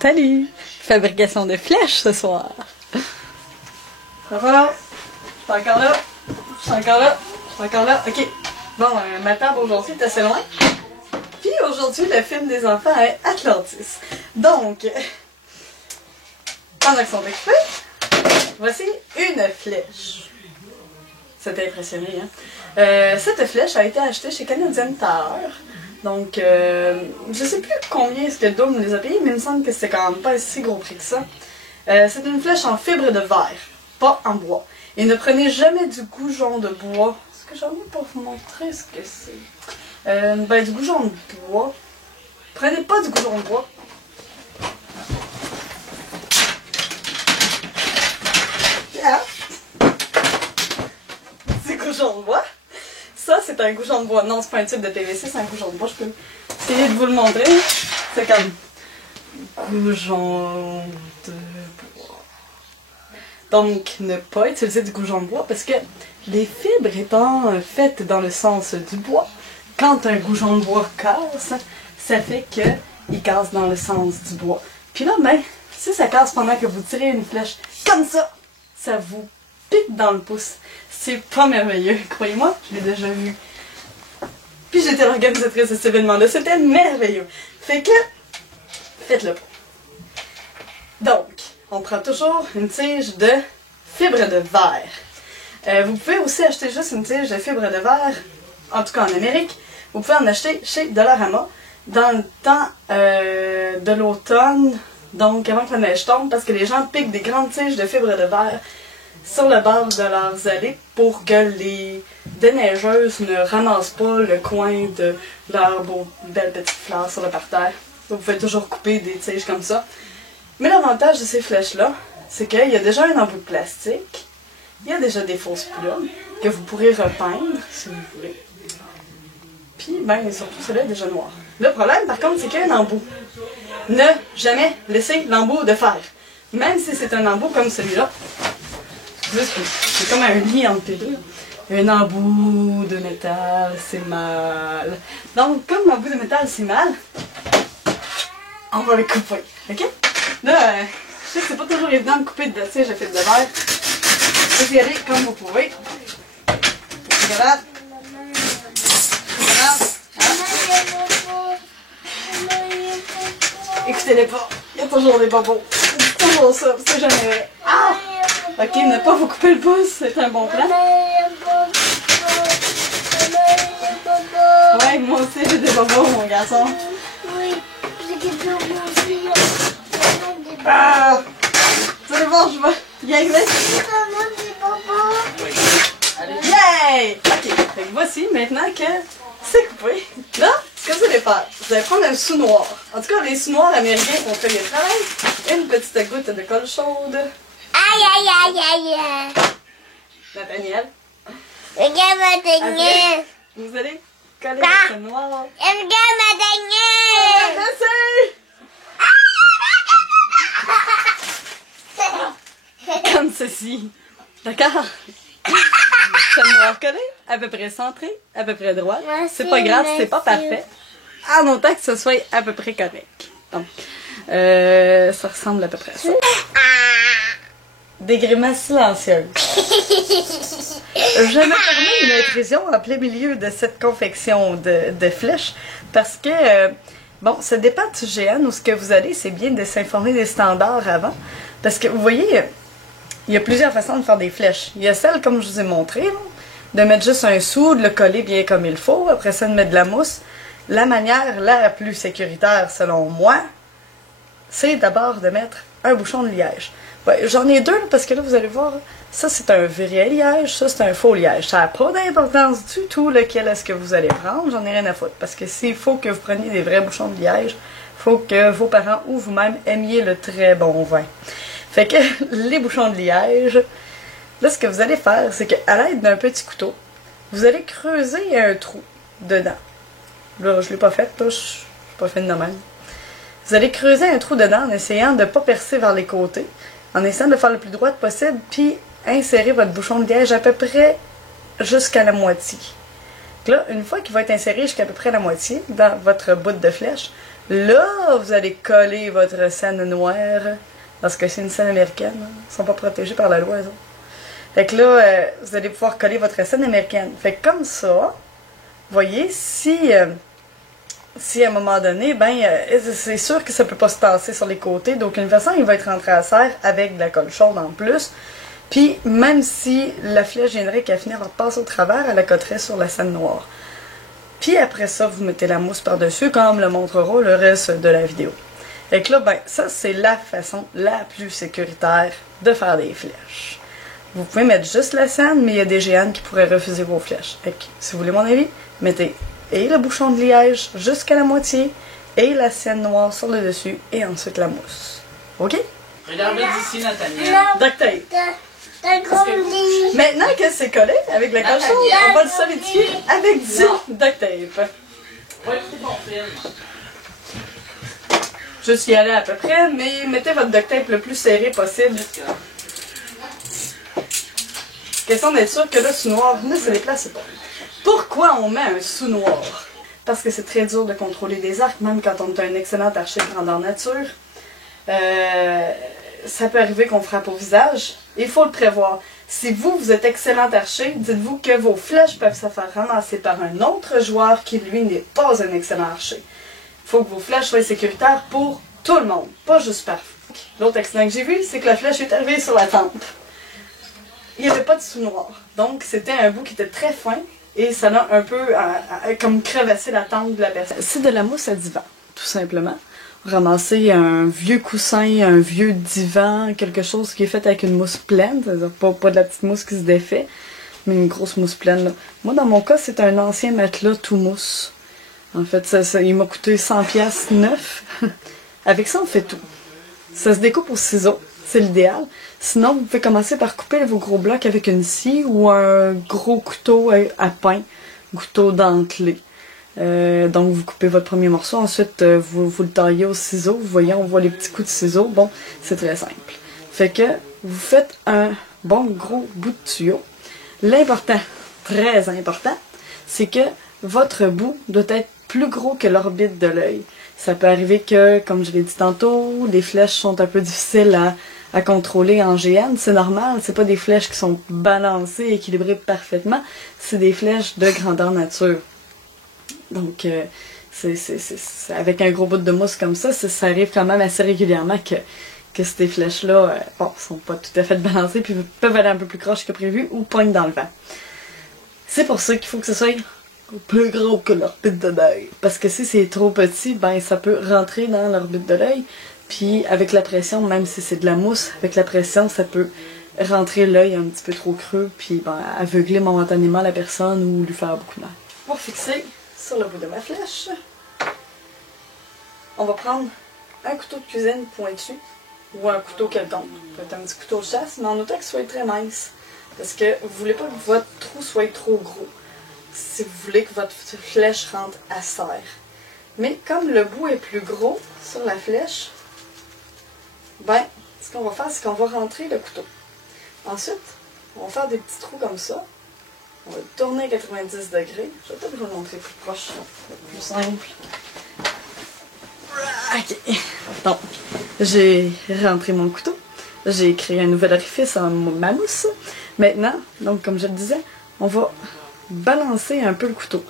Salut! Fabrication de flèches ce soir. Voilà. Je suis encore là. Je suis encore là. Je suis encore là. Ok. Bon, ma table aujourd'hui est assez loin. Puis aujourd'hui, le film des enfants est Atlantis. Donc, pendant qu'ils sont occupés, voici une flèche. C'était impressionné, hein? Cette flèche a été achetée chez Canadian Tower. Donc, je sais plus combien est-ce que Doom les a payés, mais il me semble que c'était quand même pas un si gros prix que ça. C'est une flèche en fibre de verre, pas en bois. Et ne prenez jamais du goujon de bois. Est-ce que j'en ai pour vous montrer ce que c'est? Ben, du goujon de bois. Prenez pas du goujon de bois. Yeah. Du goujon de bois. Ça, c'est un goujon de bois. Non, c'est pas un tube de PVC, c'est un goujon de bois. Je peux essayer de vous le montrer. C'est comme goujon de bois. Donc, ne pas utiliser du goujon de bois parce que les fibres étant faites dans le sens du bois, quand un goujon de bois casse, ça fait qu'il casse dans le sens du bois. Puis là, ben, si ça casse pendant que vous tirez une flèche comme ça vous pique dans le pouce. C'est pas merveilleux, croyez-moi, je l'ai déjà vu. Puis j'étais l'organisatrice de cet événement-là, c'était merveilleux. Fait que, faites-le pas. Donc, on prend toujours une tige de fibre de verre. Vous pouvez aussi acheter juste une tige de fibre de verre, en tout cas en Amérique. Vous pouvez en acheter chez Dollarama dans le temps de l'automne, donc avant que la neige tombe, parce que les gens piquent des grandes tiges de fibre de verre sur le bord de leurs allées pour que les déneigeuses ne ramassent pas le coin de leurs belles petites fleurs sur le parterre. Vous pouvez toujours couper des tiges comme ça. Mais l'avantage de ces flèches-là, c'est qu'il y a déjà un embout de plastique, il y a déjà des fausses plumes que vous pourrez repeindre si vous voulez. Puis, ben, surtout, celle-là est déjà noire. Le problème, par contre, c'est qu'il y a un embout. Ne jamais laisser l'embout de fer. Même si c'est un embout comme celui-là. C'est comme un lit entre les deux. Un embout de métal, c'est mal. Donc, comme l'embout de métal, c'est mal, on va le couper. Ok? Là, je sais que c'est pas toujours évident de couper de tige à fibre de verre. Vous y allez comme vous pouvez. Regarde. Écoutez-les pas. Il y a toujours des bobos. C'est toujours ça. C'est jamais vrai. Ah! Ok, ne pas vous couper le pouce, c'est un bon plan. Ouais, moi aussi j'ai des bobos, mon garçon. Oui, j'ai des bobos aussi. Ah! C'est bon, je vais y arriver. Maman, des bobos. Yay! Ok, fait que voici maintenant que c'est coupé. Là, ce que vous allez faire, vous allez prendre un sous-noir. En tout cas, les sous-noirs américains ont fait le travail. Une petite goutte de colle chaude. Aïe, aïe, aïe, aïe, aïe. Nathaniel. Regarde ma teignette. Vous allez coller Ah! le noir. Regarde ma teignette. Comme ceci. D'accord? C'est le noir collé, à peu près centré, à peu près droit. Merci, C'est pas grave, c'est pas monsieur. parfait. En autant que ce soit à peu près correct. Donc, ça ressemble à peu près à ça. Des grimaces silencieuses. Je me permets une intrusion en plein milieu de cette confection de flèches parce que, bon, ça dépend du GN où ce que vous allez, c'est bien de s'informer des standards avant. Parce que, vous voyez, il y a plusieurs façons de faire des flèches. Il y a celle, comme je vous ai montré, là, de mettre juste un sou, de le coller bien comme il faut, après ça de mettre de la mousse. La manière la plus sécuritaire, selon moi, c'est d'abord de mettre un bouchon de liège. Ouais, j'en ai deux, parce que là, vous allez voir, ça c'est un vrai liège, ça c'est un faux liège. Ça n'a pas d'importance du tout lequel est-ce que vous allez prendre, j'en ai rien à foutre. Parce que s'il faut que vous preniez des vrais bouchons de liège, il faut que vos parents ou vous-même aimiez le très bon vin. Fait que les bouchons de liège, là ce que vous allez faire, c'est qu'à l'aide d'un petit couteau, vous allez creuser un trou dedans. Là, je l'ai pas fait, là, je suis pas fait de même. Vous allez creuser un trou dedans en essayant de ne pas percer vers les côtés, en essayant de faire le plus droit possible, puis insérer votre bouchon de liège à peu près jusqu'à la moitié. Donc là, une fois qu'il va être inséré jusqu'à peu près la moitié dans votre bout de flèche, Là, vous allez coller votre scène noire, parce que c'est une scène américaine, hein. Ils sont pas protégés par la loi, eux autres. Fait que là, vous allez pouvoir coller votre scène américaine. Fait que comme ça, voyez, si à un moment donné, c'est sûr que ça peut pas se passer sur les côtés d'aucune façon, il va être rentré à serre avec de la colle chaude en plus. Puis, même si la flèche viendrait qu'à finir par passer au travers, elle accoterait sur la scène noire. Puis après ça, vous mettez la mousse par-dessus, comme le montrera le reste de la vidéo. Fait que là, ça, c'est la façon la plus sécuritaire de faire des flèches. Vous pouvez mettre juste la scène, mais il y a des géantes qui pourraient refuser vos flèches. Fait que, si vous voulez mon avis, mettez et le bouchon de liège jusqu'à la moitié, et la scène noire sur le dessus, et ensuite la mousse. OK? Regardez d'ici, Nathaniel. Duct tape. T'as grandi. Maintenant que c'est collé avec la colle chaude, on va le solidifier avec du duct tape. Oui, c'est bon film. Juste y aller à peu près, mais mettez votre duct tape le plus serré possible. Question d'être sûr que le sous-noir ne se déplace pas. Pourquoi on met un sous-noir? Parce que c'est très dur de contrôler des arcs, même quand on est un excellent archer grandeur nature. Ça peut arriver qu'on frappe au visage. Il faut le prévoir. Si vous êtes excellent archer, dites-vous que vos flèches peuvent se faire ramasser par un autre joueur qui, lui, n'est pas un excellent archer. Il faut que vos flèches soient sécuritaires pour tout le monde, pas juste par vous. L'autre accident que j'ai vu, c'est que la flèche est arrivée sur la tempe. Il n'y avait pas de sous-noir. Donc, c'était un bout qui était très fin et ça l'a un peu comme crevassé la tempe de la personne. C'est de la mousse à divan, tout simplement. Ramasser un vieux coussin, un vieux divan, quelque chose qui est fait avec une mousse pleine, c'est-à-dire pas de la petite mousse qui se défait, mais une grosse mousse pleine. Là. Moi, dans mon cas, c'est un ancien matelas tout mousse. En fait, il m'a coûté 100$ neuf. Avec ça, on fait tout. Ça se découpe au ciseau, c'est l'idéal. Sinon, vous pouvez commencer par couper vos gros blocs avec une scie ou un gros couteau à pain, couteau dentelé. Donc vous coupez votre premier morceau, ensuite vous le taillez au ciseau, vous voyez, on voit les petits coups de ciseau, bon, c'est très simple. Fait que vous faites un bon gros bout de tuyau. L'important, très important, c'est que votre bout doit être plus gros que l'orbite de l'œil. Ça peut arriver que, comme je l'ai dit tantôt, les flèches sont un peu difficiles à contrôler en GN, c'est normal, c'est pas des flèches qui sont balancées, équilibrées parfaitement, c'est des flèches de grandeur nature. Donc, avec un gros bout de mousse comme ça, ça arrive quand même assez régulièrement que ces flèches-là, sont pas tout à fait balancées, puis peuvent aller un peu plus croche que prévu, ou poignent dans le vent. C'est pour ça qu'il faut que ce soit plus gros que l'orbite de l'œil. Parce que si c'est trop petit, ça peut rentrer dans l'orbite de l'œil, puis avec la pression, même si c'est de la mousse, avec la pression, ça peut rentrer l'œil un petit peu trop creux, puis aveugler momentanément la personne ou lui faire beaucoup de mal. Pour fixer sur le bout de ma flèche, on va prendre un couteau de cuisine pointu ou un couteau quelconque. Peut-être un petit couteau de chasse, mais en autant qu'il soit très mince. Parce que vous voulez pas que votre trou soit trop gros. Si vous voulez que votre flèche rentre à serre. Mais comme le bout est plus gros sur la flèche, ce qu'on va faire, c'est qu'on va rentrer le couteau. Ensuite, on va faire des petits trous comme ça. On va tourner à 90 degrés. Je vais peut-être vous le montrer plus proche, plus simple. Ok. Donc, j'ai rentré mon couteau. J'ai créé un nouvel orifice en ma mousse. Maintenant, donc comme je le disais, on va balancer un peu le couteau.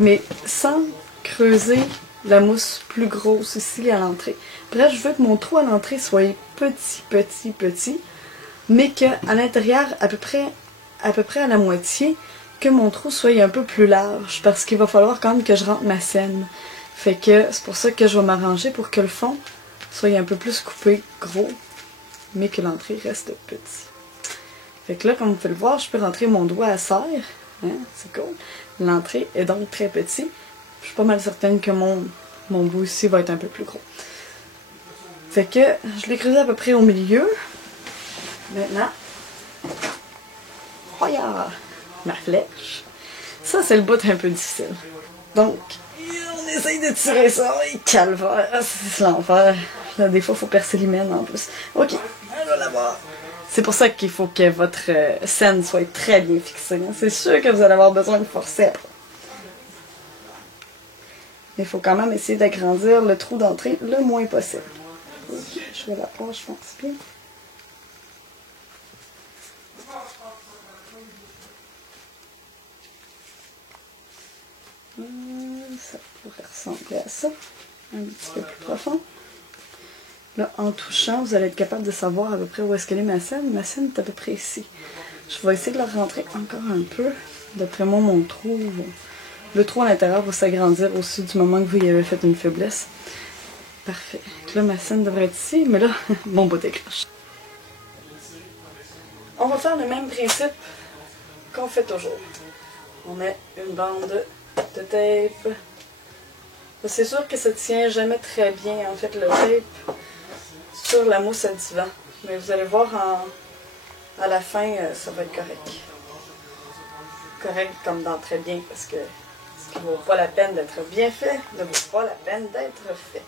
Mais sans creuser la mousse plus grosse ici à l'entrée. Bref, je veux que mon trou à l'entrée soit petit, mais qu'à l'intérieur, à peu près à la moitié, que mon trou soit un peu plus large, parce qu'il va falloir quand même que je rentre ma scène. Fait que c'est pour ça que je vais m'arranger pour que le fond soit un peu plus coupé gros, mais que l'entrée reste petit. Fait que là, comme vous pouvez le voir, je peux rentrer mon doigt à serre, hein, c'est cool. L'entrée est donc très petite. Je suis pas mal certaine que mon bout ici va être un peu plus gros. Fait que je l'ai creusé à peu près au milieu. Maintenant, regarde ma flèche. Ça, c'est le bout un peu difficile. Donc, on essaye de tirer ça. Et calvaire, c'est l'enfer. Là, des fois, il faut percer l'hymen en plus. Ok, on va l'avoir. C'est pour ça qu'il faut que votre scène soit très bien fixée. Hein. C'est sûr que vous allez avoir besoin de forcer après. Mais il faut quand même essayer d'agrandir le trou d'entrée le moins possible. Je vais la voir, je pense bien. Ça pourrait ressembler à ça, un petit peu plus profond. Là, en touchant, vous allez être capable de savoir à peu près où est-ce qu'elle est ma scène. Ma scène est à peu près ici. Je vais essayer de la rentrer encore un peu. D'après moi, mon trou, le trou à l'intérieur va s'agrandir aussi du moment que vous y avez fait une faiblesse. Parfait. Donc là, ma scène devrait être ici, mais là, mon bout déclenche. On va faire le même principe qu'on fait toujours. On met une bande de tape. C'est sûr que ça tient jamais très bien, en fait, le tape sur la mousse à divan. Mais vous allez voir à la fin, ça va être correct. Correct comme dans très bien, parce que ce qui ne vaut pas la peine d'être bien fait ne vaut pas la peine d'être fait.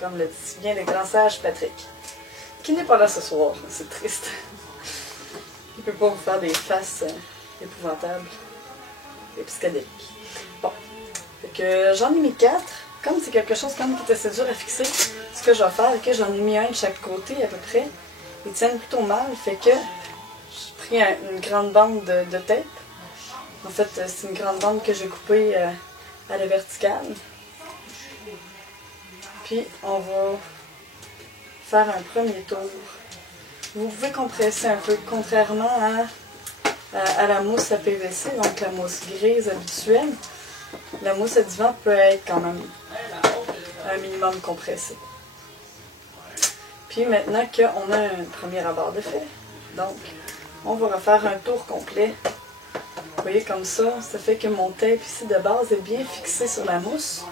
Comme le dit si bien le grand sage Patrick, qui n'est pas là ce soir, c'est triste. Il ne peut pas vous faire des faces épouvantables et psychédéliques. Bon, fait que j'en ai mis 4. Comme c'est quelque chose comme qui est assez dur à fixer, ce que je vais faire, c'est que j'en ai mis un de chaque côté à peu près. Ils tiennent plutôt mal, fait que j'ai pris une grande bande de tape. En fait, c'est une grande bande que j'ai coupée à la verticale. Puis, on va faire un premier tour. Vous pouvez compresser un peu, contrairement à la mousse à PVC, donc la mousse grise habituelle. La mousse à divan peut être quand même un minimum compressée. Puis maintenant qu'on a un premier abord de fait, donc on va refaire un tour complet. Vous voyez comme ça fait que mon tape ici de base est bien fixé sur la mousse.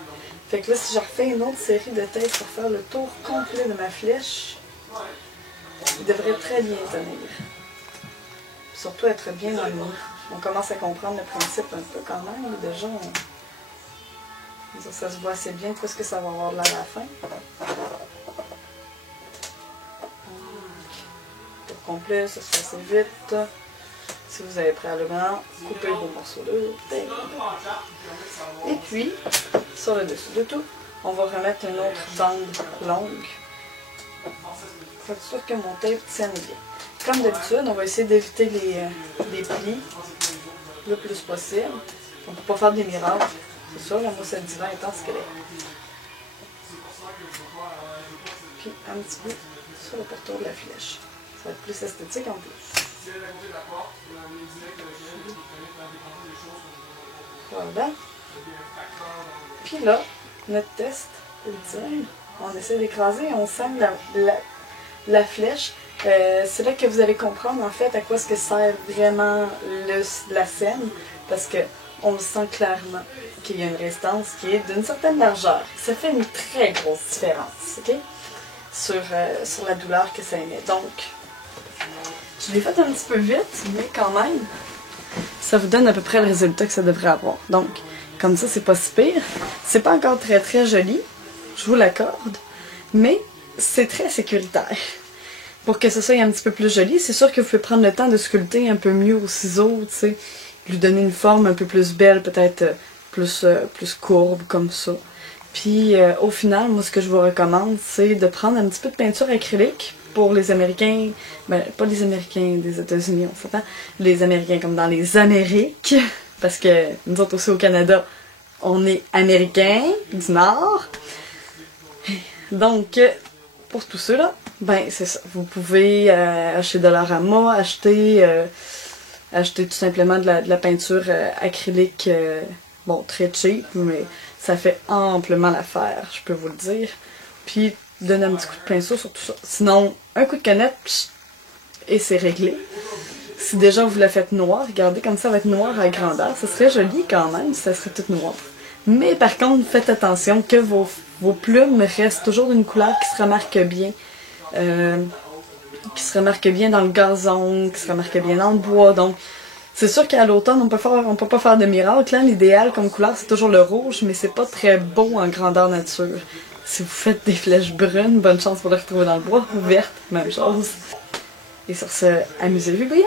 Fait que là, si je refais une autre série de tapes pour faire le tour complet de ma flèche, il devrait très bien tenir. Surtout être bien dans le mou. On commence à comprendre le principe un peu quand même. Déjà, ça se voit assez bien tout ce que ça va avoir là à la fin. Pour complet, ça se fait assez vite. Si vous avez préalablement coupé vos morceaux de tape. Et puis, sur le dessus de tout, on va remettre une autre bande longue. Pour être sûr que mon tape tienne bien. Comme d'habitude, on va essayer d'éviter les plis le plus possible. On ne peut pas faire des miracles. C'est sûr, la mousse à divan étant ce qu'elle est. Puis un petit peu sur le pourtour de la flèche. Ça va être plus esthétique en plus. Voilà. Puis là, notre test ultime, on essaie d'écraser et on sent la flèche. C'est là que vous allez comprendre en fait à quoi est-ce que sert vraiment la scène, parce que on le sent clairement qu'il y a une résistance qui est d'une certaine largeur. Ça fait une très grosse différence, ok? Sur la douleur que ça émet. Donc, je l'ai fait un petit peu vite, mais quand même, ça vous donne à peu près le résultat que ça devrait avoir. Donc, comme ça, c'est pas si pire. C'est pas encore très très joli, je vous l'accorde, mais c'est très sécuritaire. Pour que ce soit un petit peu plus joli, c'est sûr que vous pouvez prendre le temps de sculpter un peu mieux au ciseau, tu sais, lui donner une forme un peu plus belle, peut-être plus courbe comme ça. Puis au final, moi ce que je vous recommande, c'est de prendre un petit peu de peinture acrylique pour les Américains, ben pas les Américains des États-Unis, on s'entend, les Américains comme dans les Amériques, parce que nous autres aussi au Canada, on est Américains du Nord. Donc, pour tous ceux-là, ben c'est ça. Vous pouvez acheter Dollarama, acheter tout simplement de la peinture acrylique, bon, très cheap, mais ça fait amplement l'affaire, je peux vous le dire. Puis, donner un petit coup de pinceau sur tout ça. Sinon, un coup de canette, psh, et c'est réglé. Si déjà vous la faites noire, regardez comme ça va être noir à grandeur. Ça serait joli quand même si ça serait tout noir. Mais par contre, faites attention que vos plumes restent toujours d'une couleur qui se remarque bien. Qui se remarque bien dans le gazon, qui se remarque bien dans le bois. Donc, c'est sûr qu'à l'automne, on peut pas faire de miracle. Hein. L'idéal comme couleur, c'est toujours le rouge, mais c'est pas très beau en grandeur nature. Si vous faites des flèches brunes, bonne chance pour les retrouver dans le bois. Vertes, même chose. Et sur ce, amusez-vous bien!